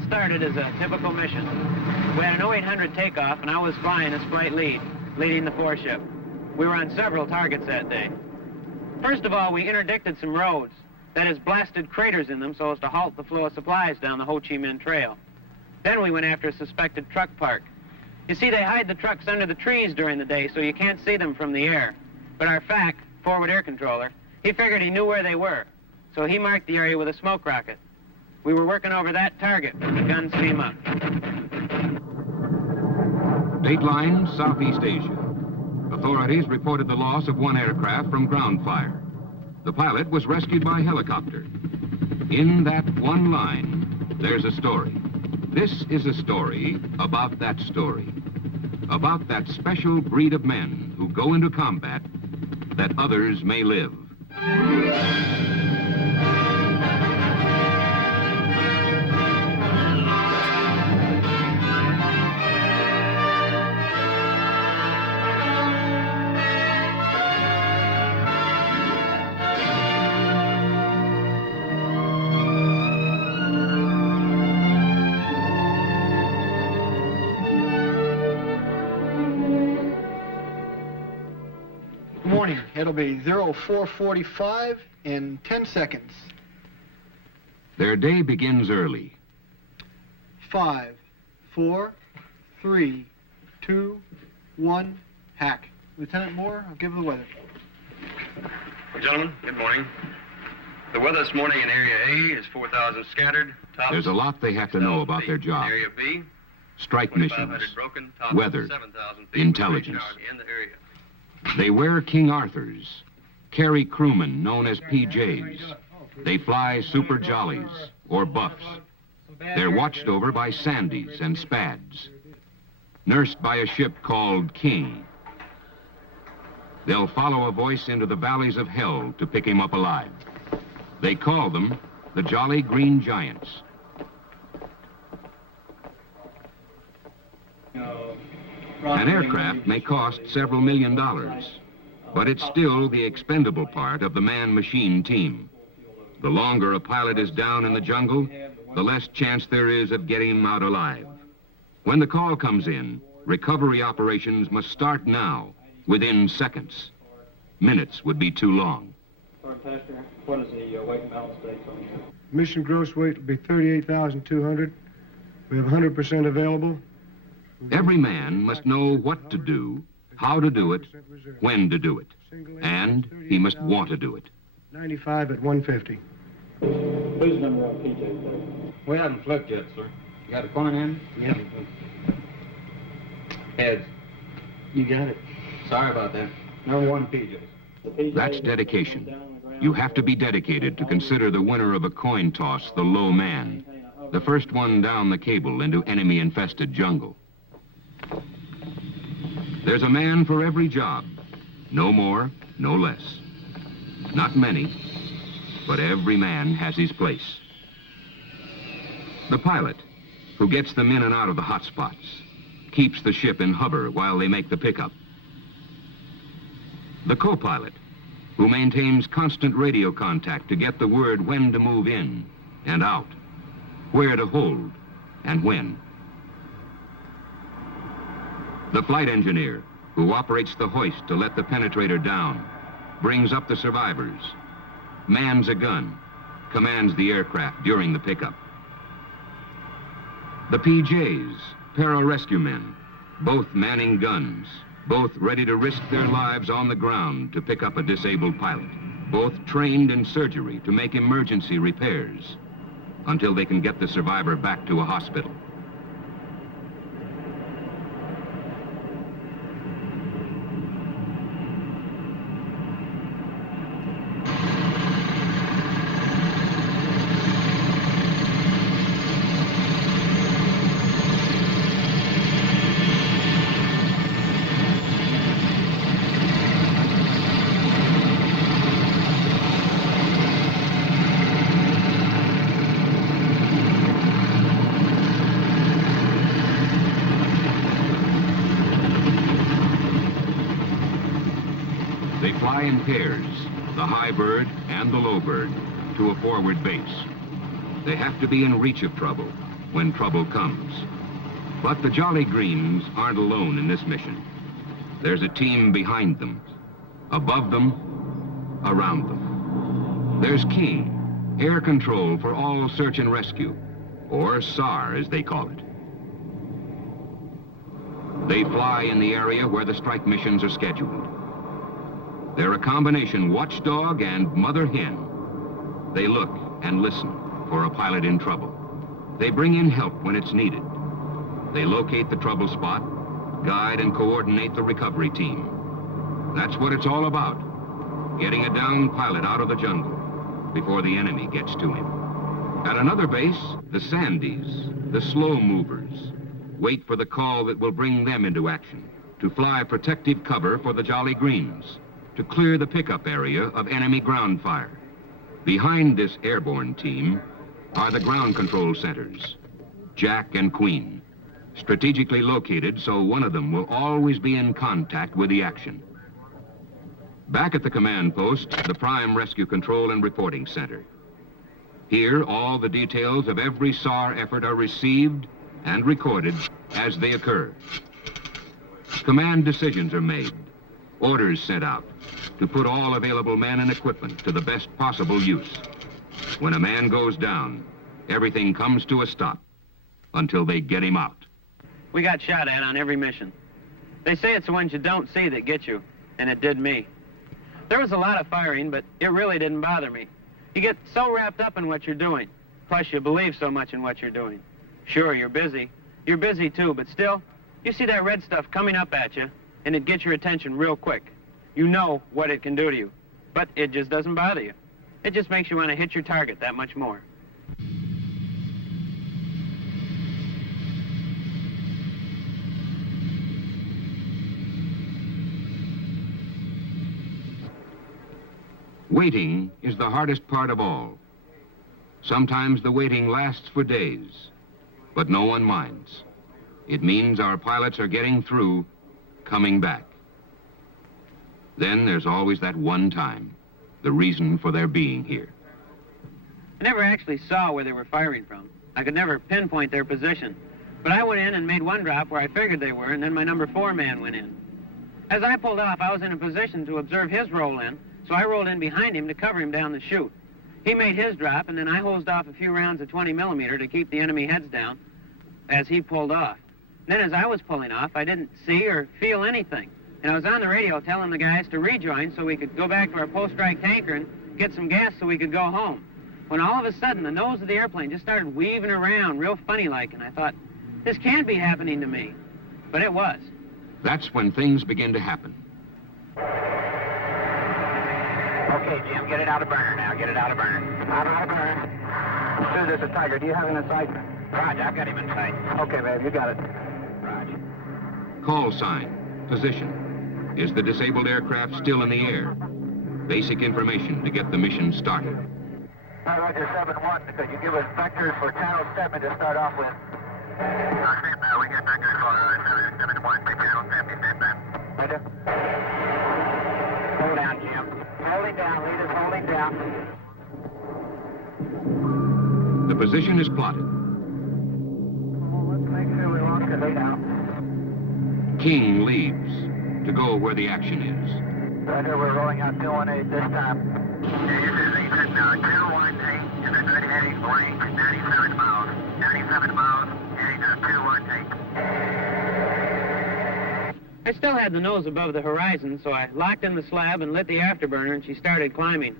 all started as a typical mission. We had an 0800 takeoff, and I was flying as flight lead, leading the foreship. We were on several targets that day. First of all, we interdicted some roads, that is, blasted craters in them so as to halt the flow of supplies down the Ho Chi Minh Trail. Then we went after a suspected truck park. You see, they hide the trucks under the trees during the day, so you can't see them from the air. But our FAC, forward air controller, he figured he knew where they were, so he marked the area with a smoke rocket. We were working over that target when the guns came up. Dateline, Southeast Asia. Authorities reported the loss of one aircraft from ground fire. The pilot was rescued by helicopter. In that one line, there's a story. This is a story about that story. About that special breed of men who go into combat that others may live. It'll be 0445 in 10 seconds. Their day begins early. 5, 4, 3, 2, 1, hack. Lieutenant Moore, I'll give the weather. Gentlemen, good morning. The weather this morning in Area A is 4,000 scattered. There's a lot they have to know about their job. Area B, strike missions, broken, weather, 7,000 intelligence. in the area. They wear King Arthurs, carry crewmen known as PJs. They fly Super Jollies or Buffs. They're watched over by Sandys and Spads, nursed by a ship called King. They'll follow a voice into the valleys of hell to pick him up alive. They call them the Jolly Green Giants. An aircraft may cost several $1 million, but it's still the expendable part of the man-machine team. The longer a pilot is down in the jungle, the less chance there is of getting him out alive. When the call comes in, recovery operations must start now, within seconds. Minutes would be too long. What is the weight and balance stakes on here? Mission gross weight will be 38,200. We have 100% available. Every man must know what to do, how to do it, when to do it, and he must want to do it. 95 at 150. Who's number on PJ there? We haven't flipped yet, sir. You got a coin in? Yeah. Heads. You got it. Sorry about that. Number one, PJs. That's dedication. You have to be dedicated to consider the winner of a coin toss the low man, the first one down the cable into enemy-infested jungle. There's a man for every job. No more, no less. Not many, but every man has his place. The pilot, who gets them in and out of the hot spots, keeps the ship in hover while they make the pickup. The co-pilot, who maintains constant radio contact to get the word when to move in and out, where to hold and when. The flight engineer, who operates the hoist to let the penetrator down, brings up the survivors, mans a gun, commands the aircraft during the pickup. The PJs, pararescue men, both manning guns, both ready to risk their lives on the ground to pick up a disabled pilot, both trained in surgery to make emergency repairs until they can get the survivor back to a hospital. They fly in pairs, the high bird and the low bird, to a forward base. They have to be in reach of trouble, when trouble comes. But the Jolly Greens aren't alone in this mission. There's a team behind them, above them, around them. There's King, Air Control for All Search and Rescue, or SAR as they call it. They fly in the area where the strike missions are scheduled. They're a combination watchdog and mother hen. They look and listen for a pilot in trouble. They bring in help when it's needed. They locate the trouble spot, guide and coordinate the recovery team. That's what it's all about, getting a downed pilot out of the jungle before the enemy gets to him. At another base, the Sandys, the slow movers, wait for the call that will bring them into action, to fly protective cover for the Jolly Greens, to clear the pickup area of enemy ground fire. Behind this airborne team are the ground control centers, Jack and Queen, strategically located so one of them will always be in contact with the action. Back at the command post, the Prime Rescue Control and Reporting Center. Here, all the details of every SAR effort are received and recorded as they occur. Command decisions are made, orders sent out to put all available men and equipment to the best possible use. When a man goes down, everything comes to a stop until they get him out. We got shot at on every mission. They say it's the ones you don't see that get you, and it did me. There was a lot of firing, but it really didn't bother me. You get so wrapped up in what you're doing, plus you believe so much in what you're doing. Sure, you're busy. You're busy too, but still, you see that red stuff coming up at you, and it gets your attention real quick. You know what it can do to you, but it just doesn't bother you. It just makes you want to hit your target that much more. Waiting is the hardest part of all. Sometimes the waiting lasts for days, but no one minds. It means our pilots are getting through, coming back. Then there's always that one time, the reason for their being here. I never actually saw where they were firing from. I could never pinpoint their position. But I went in and made one drop where I figured they were, and then my number 4 man went in. As I pulled off, I was in a position to observe his roll in, so I rolled in behind him to cover him down the chute. He made his drop, and then I hosed off a few rounds of 20 millimeter to keep the enemy heads down as he pulled off. Then as I was pulling off, I didn't see or feel anything. And I was on the radio telling the guys to rejoin so we could go back to our post-strike tanker and get some gas so we could go home. When all of a sudden, the nose of the airplane just started weaving around real funny-like, and I thought, this can't be happening to me. But it was. That's when things begin to happen. Okay, Jim, get it out of burner now. Get it out of burner. Out of burner. Sue, there's a Tiger. Do you have him in sight? Roger, I've got him in sight. Okay, babe, you got it. Roger. Call sign, position. Is the disabled aircraft still in the air? Basic information to get the mission started. Roger, 7-1, could you give us vectors for channel 7 to start off with? We got vectors for 7-1 for channel 7, Roger. Hold down, Jim. Holding down, leaders, holding down. The position is plotted. Let's make sure we lock the lead out. King leads to go where the action is. Roger, we're rolling out 218 this time. This is Ethan, 218 is a good heading for 97 miles. 97 miles, heading 218. I still had the nose above the horizon, so I locked in the slab and lit the afterburner, and she started climbing.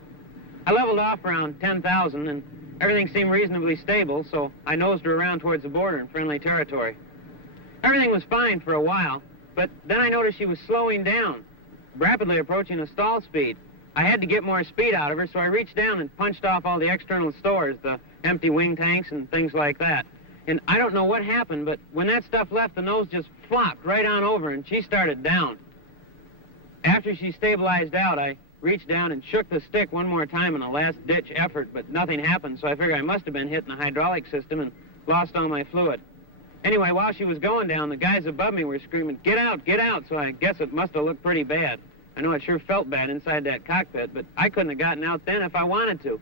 I leveled off around 10,000, and everything seemed reasonably stable, so I nosed her around towards the border in friendly territory. Everything was fine for a while, but then I noticed she was slowing down, rapidly approaching a stall speed. I had to get more speed out of her, so I reached down and punched off all the external stores, the empty wing tanks and things like that. And I don't know what happened, but when that stuff left, the nose just flopped right on over, and she started down. After she stabilized out, I reached down and shook the stick one more time in a last-ditch effort, but nothing happened, so I figured I must have been hitting the hydraulic system and lost all my fluid. Anyway, while she was going down, the guys above me were screaming, get out, so I guess it must have looked pretty bad. I know it sure felt bad inside that cockpit, but I couldn't have gotten out then if I wanted to.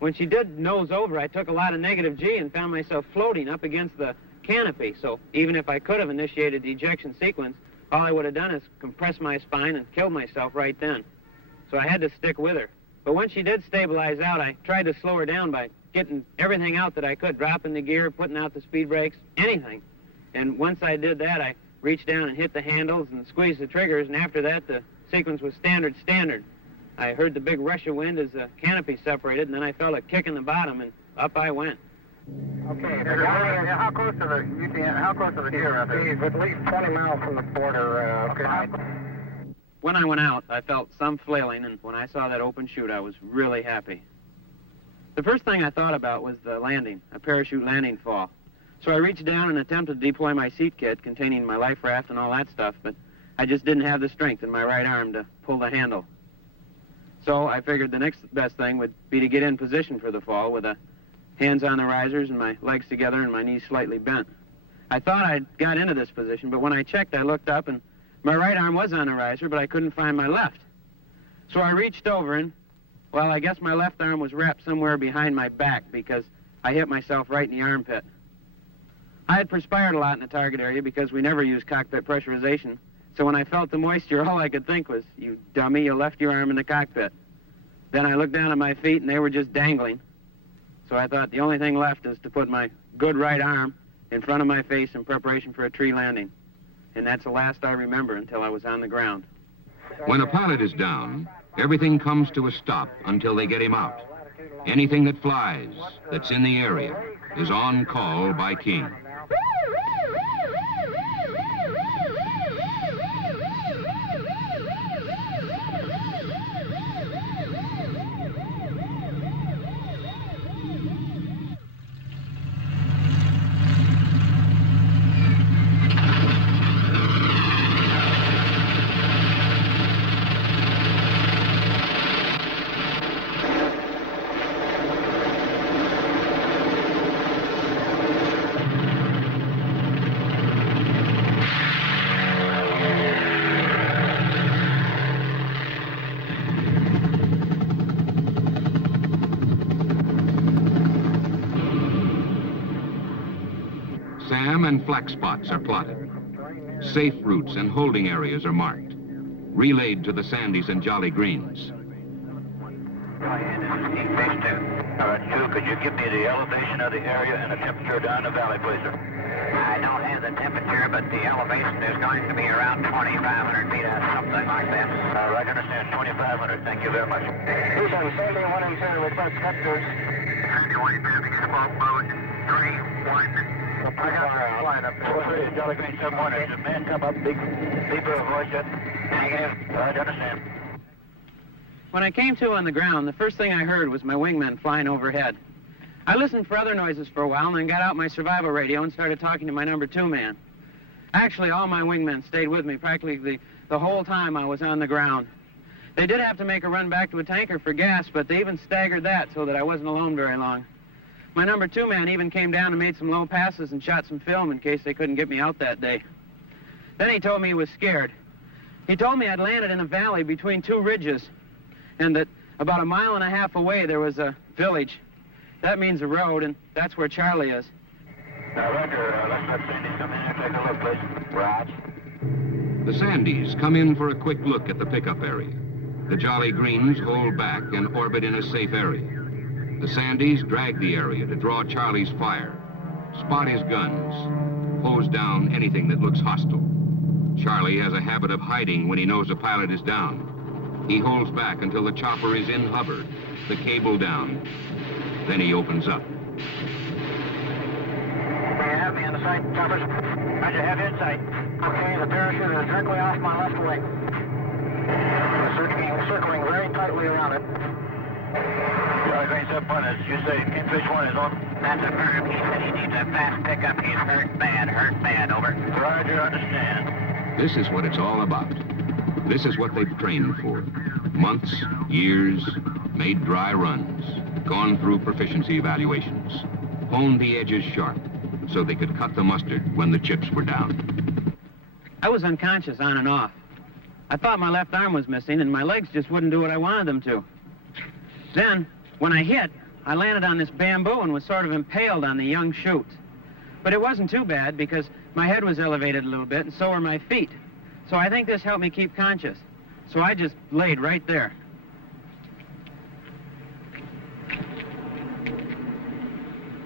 when she did nose over, I took a lot of negative G and found myself floating up against the canopy. So even if I could have initiated the ejection sequence, all I would have done is compress my spine and kill myself right then. So I had to stick with her. But when she did stabilize out, I tried to slow her down by getting everything out that I could, dropping the gear, putting out the speed brakes, anything. And once I did that, I reached down and hit the handles and squeezed the triggers, and after that, the sequence was standard. I heard the big rush of wind as the canopy separated, and then I felt a kick in the bottom, and up I went. Okay, how close to the deer are they? At least 20 miles from the border. Okay. When I went out, I felt some flailing, and when I saw that open chute, I was really happy. The first thing I thought about was the landing, a parachute landing fall. So I reached down and attempted to deploy my seat kit containing my life raft and all that stuff, but I just didn't have the strength in my right arm to pull the handle. So I figured the next best thing would be to get in position for the fall with the hands on the risers and my legs together and my knees slightly bent. I thought I'd got into this position, but when I checked, I looked up and my right arm was on the riser, but I couldn't find my left. So I reached over and, well, I guess my left arm was wrapped somewhere behind my back because I hit myself right in the armpit. I had perspired a lot in the target area because we never used cockpit pressurization. So when I felt the moisture, all I could think was, you dummy, you left your arm in the cockpit. Then I looked down at my feet and they were just dangling. So I thought the only thing left is to put my good right arm in front of my face in preparation for a tree landing. And that's the last I remember until I was on the ground. When a pilot is down, everything comes to a stop until they get him out. Anything that flies, that's in the area, is on call by King. SAM and flak spots are plotted. Safe routes and holding areas are marked, relayed to the Sandies and Jolly Greens. Could you give me the elevation of the area and the temperature down the valley, please, sir? I don't have the temperature, but the elevation is going to be around 2,500 feet or something like that. All right, understand. 2,500. Thank you very much. Houston, Sandy 1 and 2, request cut tours. Sandy 1 and 2, begin smoke mode 3, 1. I got the line up there. Jolly Green 7-1. Is the man come up deeper of voice yet? Negative. All right, understand. When I came to on the ground, the first thing I heard was my wingmen flying overhead. I listened for other noises for a while and then got out my survival radio and started talking to my number 2 man. Actually, all my wingmen stayed with me practically the whole time I was on the ground. They did have to make a run back to a tanker for gas, but they even staggered that so that I wasn't alone very long. My number 2 man even came down and made some low passes and shot some film in case they couldn't get me out that day. Then he told me he was scared. He told me I'd landed in a valley between 2 ridges and that about 1.5 miles away there was a village. That means a road, and that's where Charlie is. Roger, let's let Sandy come in and take a look, please. Raj. The Sandies come in for a quick look at the pickup area. The Jolly Greens hold back and orbit in a safe area. The Sandies drag the area to draw Charlie's fire, spot his guns, hose down anything that looks hostile. Charlie has a habit of hiding when he knows a pilot is down. He holds back until the chopper is in hover, the cable down. Then he opens up. Do you have me on the sight, choppers? Roger, have you in sight. Okay, the parachute is directly off my left wing. Circling very tightly around it. Jolly Green 7-1, as you say, Kingfish 1 is on. That's affirmed. He said he needs a fast pickup. He's hurt bad, over. Roger, understand. This is what it's all about. This is what they've trained for. Months, years, made dry runs, gone through proficiency evaluations, honed the edges sharp so they could cut the mustard when the chips were down. I was unconscious on and off. I thought my left arm was missing and my legs just wouldn't do what I wanted them to. Then, when I hit, I landed on this bamboo and was sort of impaled on the young shoots. But it wasn't too bad because my head was elevated a little bit and so were my feet. So I think this helped me keep conscious. So I just laid right there.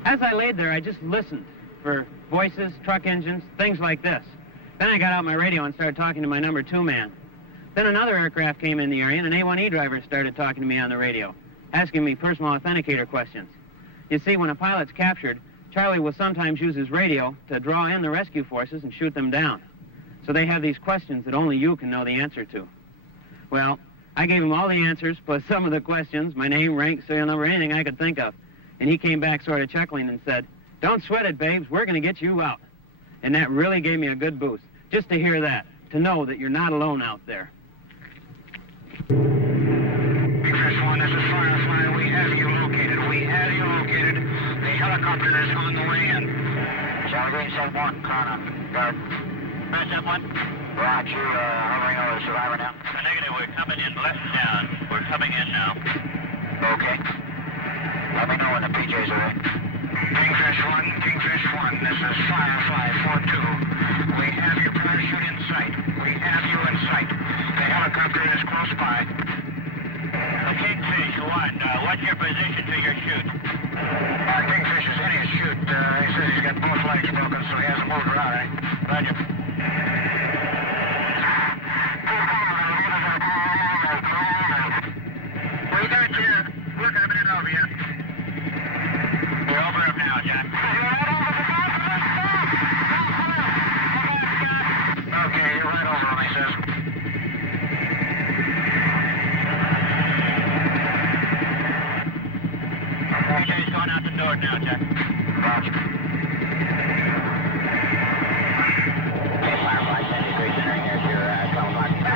As I laid there, I just listened for voices, truck engines, things like this. Then I got out my radio and started talking to my number 2 man. Then another aircraft came in the area and an A1E driver started talking to me on the radio, asking me personal authenticator questions. You see, when a pilot's captured, Charlie will sometimes use his radio to draw in the rescue forces and shoot them down. So they have these questions that only you can know the answer to. Well, I gave him all the answers, plus some of the questions, my name, rank, serial number, anything I could think of. And he came back sort of chuckling and said, "Don't sweat it, babes, we're going to get you out." And that really gave me a good boost, just to hear that, to know that you're not alone out there. Express 1, this is Firefly. We have you located. We have you located. The helicopter is on the way in. Charlie Green 7-1, Connor. Guard. Green 7-1. Roger, you hovering over the survivor now? Negative, we're coming in left down. We're coming in now. Okay. Let me know when the PJs are ready. Kingfish 1, this is Firefly 4-2. We have your parachute in sight. We have you in sight. The helicopter is close by. Kingfish 1, what's your position to your chute? Kingfish is in his chute. He says he's got both legs broken, so he hasn't moved around, eh? Roger. We got you. We're coming in over you. We're over him now, John. Okay, you're right over him, he says. PJ's going out the door now, Jack. Roger. Okay, Firefly, 10 degrees entering here to your 12 o'clock.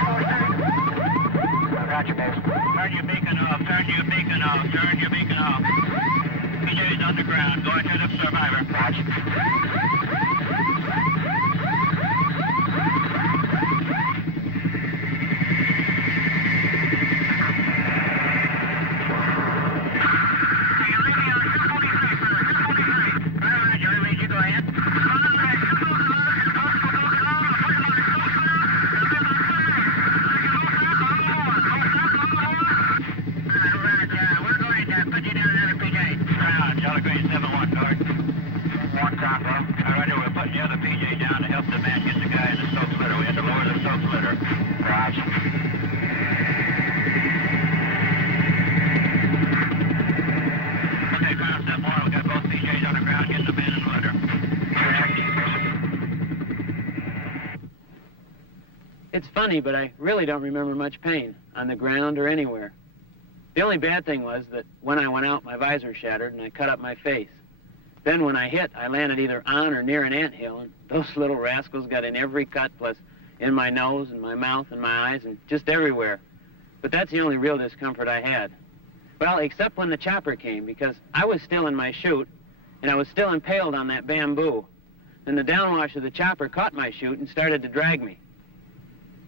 Roger, baby. Turn your beacon off, turn your beacon off, turn your beacon off. PJ's on the ground, going to the survivor. Roger. It's funny, but I really don't remember much pain on the ground or anywhere. The only bad thing was that when I went out, my visor shattered and I cut up my face. Then when I hit, I landed either on or near an anthill, and those little rascals got in every cut, plus in my nose and my mouth and my eyes and just everywhere. But that's the only real discomfort I had. Well, except when the chopper came, because I was still in my chute, and I was still impaled on that bamboo. Then the downwash of the chopper caught my chute and started to drag me.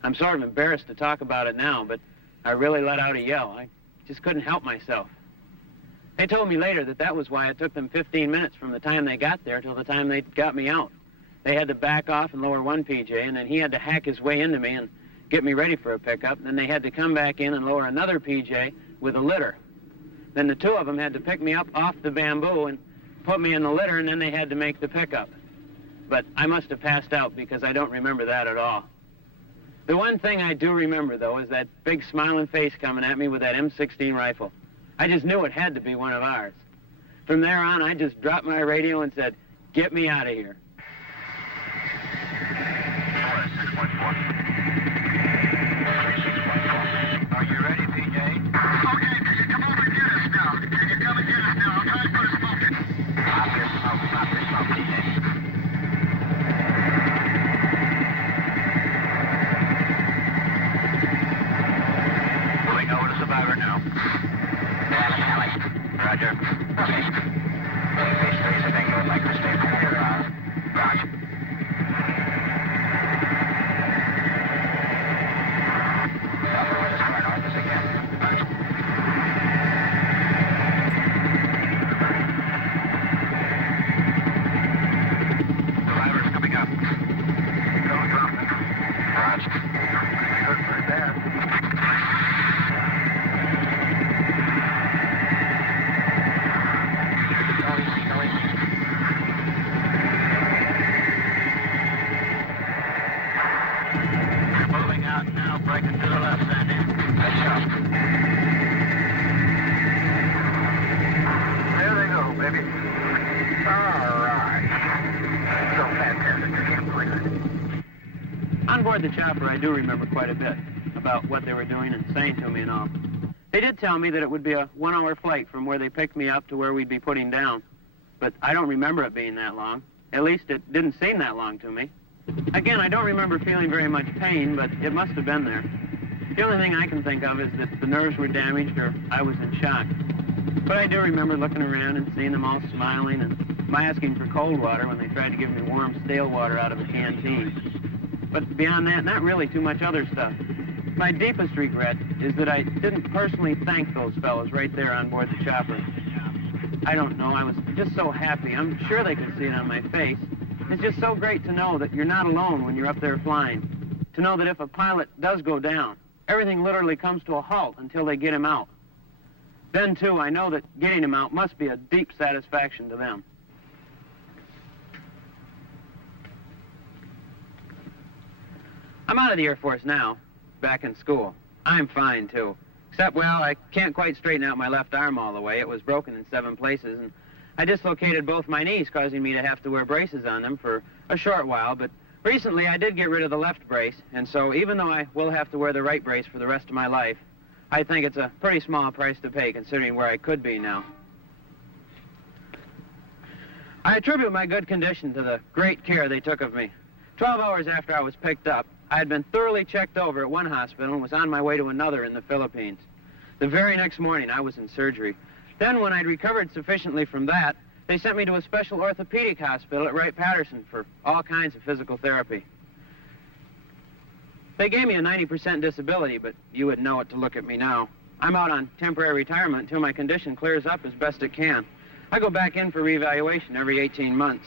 I'm sort of embarrassed to talk about it now, but I really let out a yell. I just couldn't help myself. They told me later that that was why it took them 15 minutes from the time they got there till the time they got me out. They had to back off and lower one PJ, and then he had to hack his way into me and get me ready for a pickup. And then they had to come back in and lower another PJ with a litter. Then the two of them had to pick me up off the bamboo and put me in the litter, and then they had to make the pickup. But I must have passed out because I don't remember that at all. The one thing I do remember, though, is that big smiling face coming at me with that M16 rifle. I just knew it had to be one of ours. From there on, I just dropped my radio and said, "Get me out of here." Are you ready, PJ? Okay, come over and get us now. Can you come and get us now? I'll try to put a smoke in. Stop your smoke, PJ. Moving over to survivor now. Alley. Roger. Okay. Base 3 is a bingo, like to stay from here. Roger. aboard the chopper, I do remember quite a bit about what they were doing and saying to me and all. They did tell me that it would be a 1-hour flight from where they picked me up to where we'd be putting down. But I don't remember it being that long. At least it didn't seem that long to me. Again, I don't remember feeling very much pain, but it must have been there. The only thing I can think of is that the nerves were damaged or I was in shock. But I do remember looking around and seeing them all smiling and my asking for cold water when they tried to give me warm, stale water out of a canteen. But beyond that, not really too much other stuff. My deepest regret is that I didn't personally thank those fellows right there on board the chopper. I don't know, I was just so happy. I'm sure they could see it on my face. It's just so great to know that you're not alone when you're up there flying. To know that if a pilot does go down, everything literally comes to a halt until they get him out. Then, too, I know that getting him out must be a deep satisfaction to them. I'm out of the Air Force now, back in school. I'm fine, too. Except, well, I can't quite straighten out my left arm all the way. It was broken in 7 places, and I dislocated both my knees, causing me to have to wear braces on them for a short while, but recently I did get rid of the left brace, and so even though I will have to wear the right brace for the rest of my life, I think it's a pretty small price to pay considering where I could be now. I attribute my good condition to the great care they took of me. 12 hours after I was picked up, I had been thoroughly checked over at one hospital and was on my way to another in the Philippines. The very next morning, I was in surgery. Then, when I'd recovered sufficiently from that, they sent me to a special orthopedic hospital at Wright-Patterson for all kinds of physical therapy. They gave me a 90% disability, but you wouldn't know it to look at me now. I'm out on temporary retirement until my condition clears up as best it can. I go back in for reevaluation every 18 months.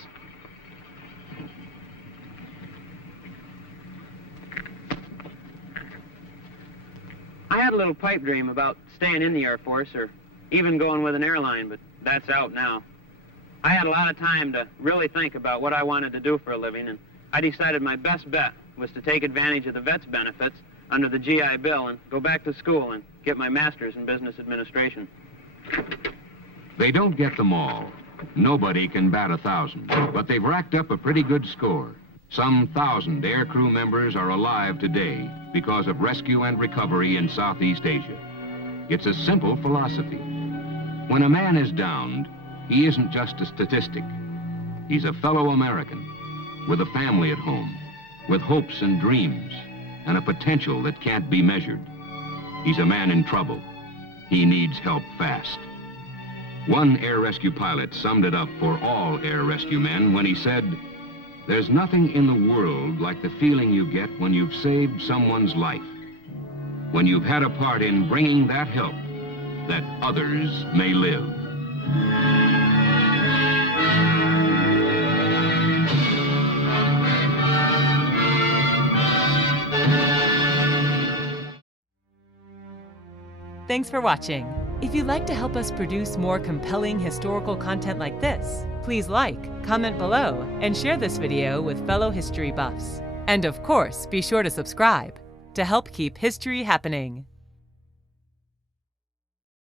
I had a little pipe dream about staying in the Air Force or even going with an airline, but that's out now. I had a lot of time to really think about what I wanted to do for a living, and I decided my best bet was to take advantage of the vet's benefits under the GI Bill and go back to school and get my master's in business administration. They don't get them all. Nobody can bat 1,000, but they've racked up a pretty good score. Some 1,000 air crew members are alive today because of rescue and recovery in Southeast Asia. It's a simple philosophy. When a man is downed, he isn't just a statistic. He's a fellow American with a family at home, with hopes and dreams, and a potential that can't be measured. He's a man in trouble. He needs help fast. One air rescue pilot summed it up for all air rescue men when he said, "There's nothing in the world like the feeling you get when you've saved someone's life, when you've had a part in bringing that help that others may live." Thanks for watching. If you'd like to help us produce more compelling historical content like this, please like, comment below, and share this video with fellow history buffs. And of course, be sure to subscribe to help keep history happening.